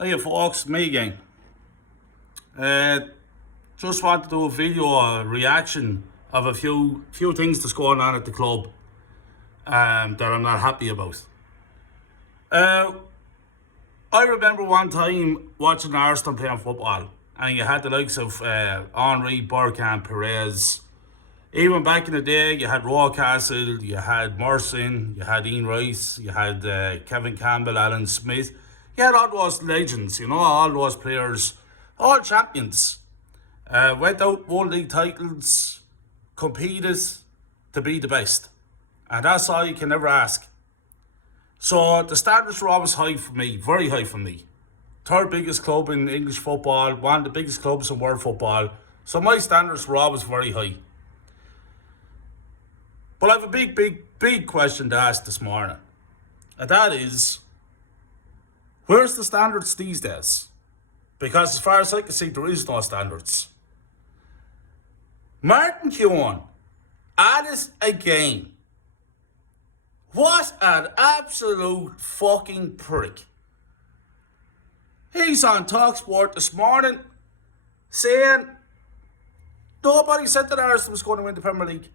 Hey folks, me again. Uh, just want to do a video reaction of a few things that's going on at the club that I'm not happy about. Uh, I remember one time watching Arsenal playing football, and you had the likes of Henri, Bergkamp, Perez. Even back in the day, you had Rawcastle, you had Merson, you had Ian Rice, you had Kevin Campbell, Alan Smith. You had all those legends, all those players, all champions. Went out, won league titles, competed to be the best. And that's all you can ever ask. So the standards were always high for me, very high for me. Third biggest club in English football, one of the biggest clubs in world football. So my standards were always very high. But I have a big question to ask this morning. And that is, where's the standards these days? Because as far as I can see, there is no standards. Martin Keown, at it again. What an absolute fucking prick. He's on TalkSport this morning saying nobody said that Arsenal was going to win the Premier League.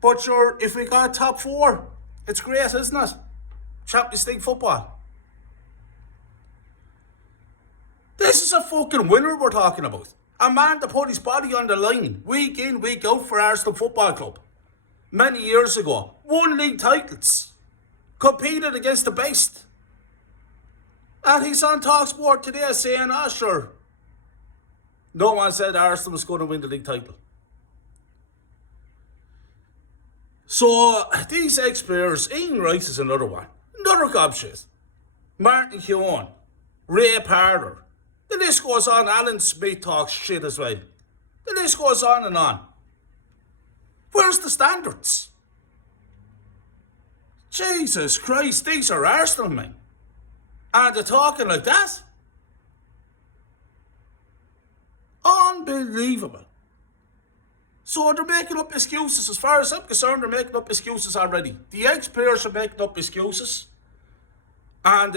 But sure, if we got top four, it's great, isn't it? Champions League football. This is a fucking winner we're talking about. A man that put his body on the line week in, week out for Arsenal Football Club. Many years ago. Won league titles. Competed against the best. And he's on TalkSport today saying, sure. No one said Arsenal was going to win the league title. So, these ex-players, Ian Rice is another one. Another gobshit. Martin Keown. Ray Parler. The list goes on. Alan Smith talks shit as well. The list goes on and on. Where's the standards? Jesus Christ, these are Arsenal men. And they're talking like that? Unbelievable. So they're making up excuses. As far as I'm concerned, they're making up excuses already. The ex-players are making up excuses. And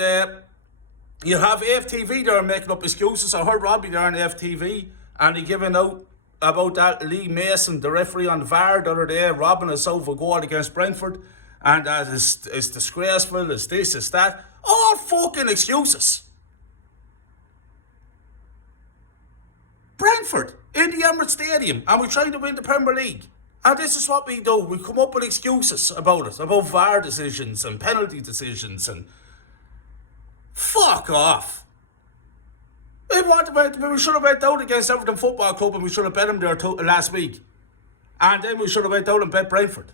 you have FTV there making up excuses. I heard Robbie there on FTV, and he giving out about that Lee Mason, the referee on the VAR the other day, robbing us over a goal against Brentford. And that is disgraceful, it's this, it's that. All fucking excuses. Brentford in the Emirates Stadium, and we're trying to win the Premier League. And this is what we do. We come up with excuses about it, about VAR decisions and penalty decisions, and fuck off. We should have went out against Everton Football Club, and we should have bet them there last week. And then we should have went out and bet Brentford.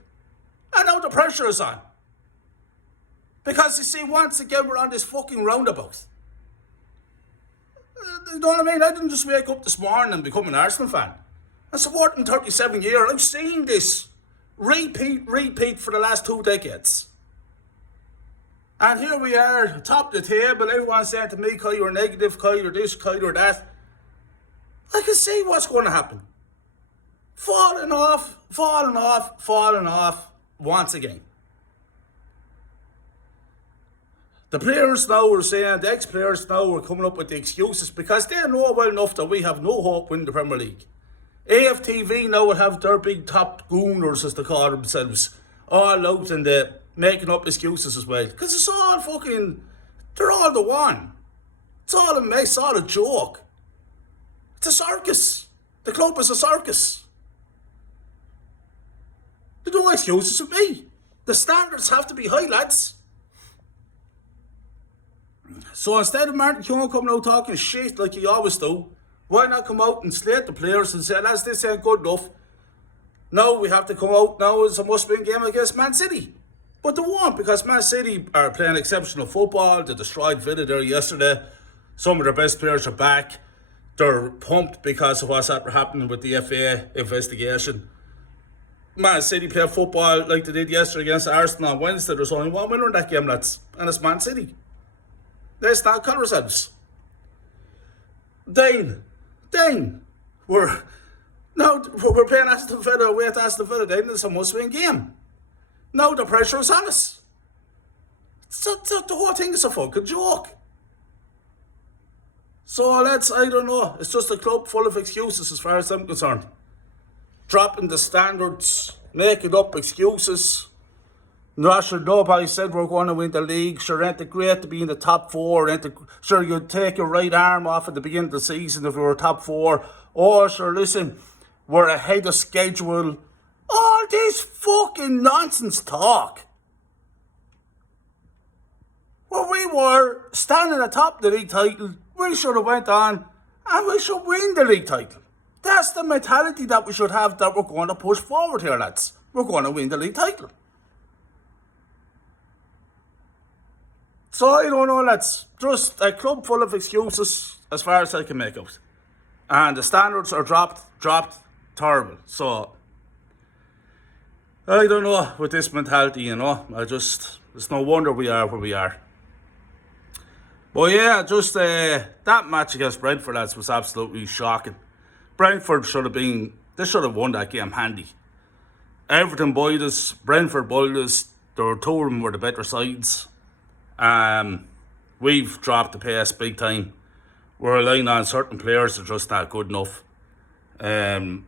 And now the pressure is on. Because you see, once again, we're on this fucking roundabout. You know what I mean? I didn't just wake up this morning and become an Arsenal fan. I'm supporting 37 years. I've seen this repeat for the last 2 decades. And here we are, top of the table. Everyone's saying to me, Kyle, you're negative, Kyle, you're this, Kyle, you're that. I can see what's going to happen. Falling off once again. The players now are saying, the ex-players now are coming up with the excuses because they know well enough that we have no hope winning the Premier League. AFTV now will have their big top gooners, as they call themselves, all out and making up excuses as well. Because it's all fucking, they're all the one. It's all a mess, all a joke. It's a circus. The club is a circus. There's no excuses with me. The standards have to be high, lads. So instead of Martin Keown coming out talking shit like he always do, why not come out and slate the players and say, lads, this ain't good enough. Now we have to come out now as a must-win game against Man City. But they won't, because Man City are playing exceptional football. They destroyed Villa there yesterday. Some of their best players are back. They're pumped because of what's happening with the FA investigation. Man City play football like they did yesterday against Arsenal on Wednesday. There's only one winner in that game, lads, and it's Man City. Let's not cut ourselves. Then, we're playing Aston Villa away at Aston Villa. Then it's a must-win game. Now the pressure is on us. So the whole thing is a fucking joke. So I don't know, it's just a club full of excuses as far as I'm concerned. Dropping the standards, making up excuses. Russia nobody said we're going to win the league. Sure, ain't it great to be in the top four? Sure, you'd take your right arm off at the beginning of the season if we were top four. Oh, sure, listen, we're ahead of schedule. All this fucking nonsense talk. Well, we were standing atop the league title. We should have went on and we should win the league title. That's the mentality that we should have, that we're going to push forward here, lads. We're going to win the league title. So I don't know, lads. Just a club full of excuses as far as I can make out. And the standards are dropped terrible. So I don't know with this mentality, you know. It's no wonder we are where we are. But yeah, just that match against Brentford, lads, was absolutely shocking. Brentford should have won that game handy. Everton boiled us, Brentford boiled us. There were two of them were the better sides. We've dropped the pace big time. We're relying on certain players that are just not good enough. The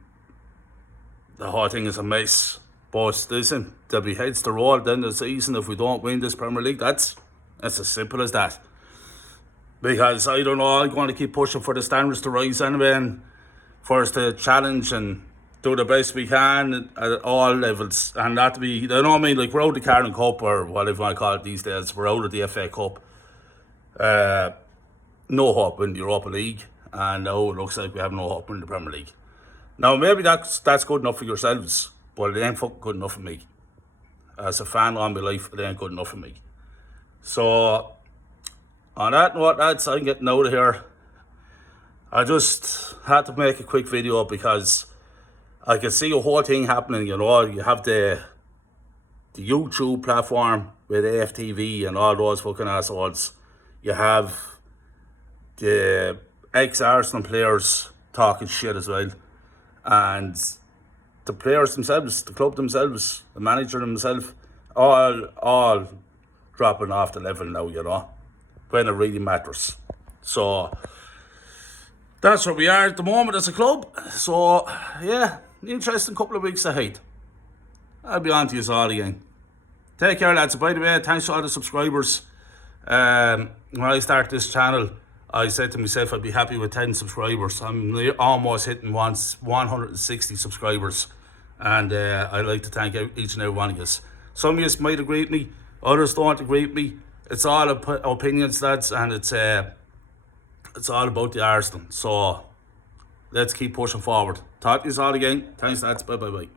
whole thing is a mess. But listen, there'll be heads to roll at the end of the season if we don't win this Premier League. That's as simple as that. Because I don't know, I'm going to keep pushing for the standards to rise anyway, and for us to challenge and do the best we can at all levels. And that to be, you know what I mean, like we're out of the Keown Cup, or whatever you want to call it these days. We're out of the FA Cup. No hope in the Europa League, and now it looks like we have no hope in the Premier League. Now maybe that's good enough for yourselves, but it ain't fucking good enough for me. As a fan all my life, it ain't good enough for me. So on that note, lads, I'm getting out of here. I just had to make a quick video because I can see a whole thing happening, you know. You have the YouTube platform with AFTV and all those fucking assholes. You have the ex-Arsenal players talking shit as well. And the players themselves, the club themselves, the manager himself, all dropping off the level now, you know, when it really matters. So that's where we are at the moment as a club. So yeah, interesting couple of weeks ahead. I'll be on to you all again. Take care, lads. By the way, thanks to all the subscribers. When I started this channel, I said to myself I'd be happy with 10 subscribers. I'm almost hitting 160 subscribers. And I'd like to thank each and every one of you. Some of you might agree with me, others don't agree with me. It's all opinions, lads, and it's all about the Arsenal. So let's keep pushing forward. Talk to you all again. Thanks, lads. Bye.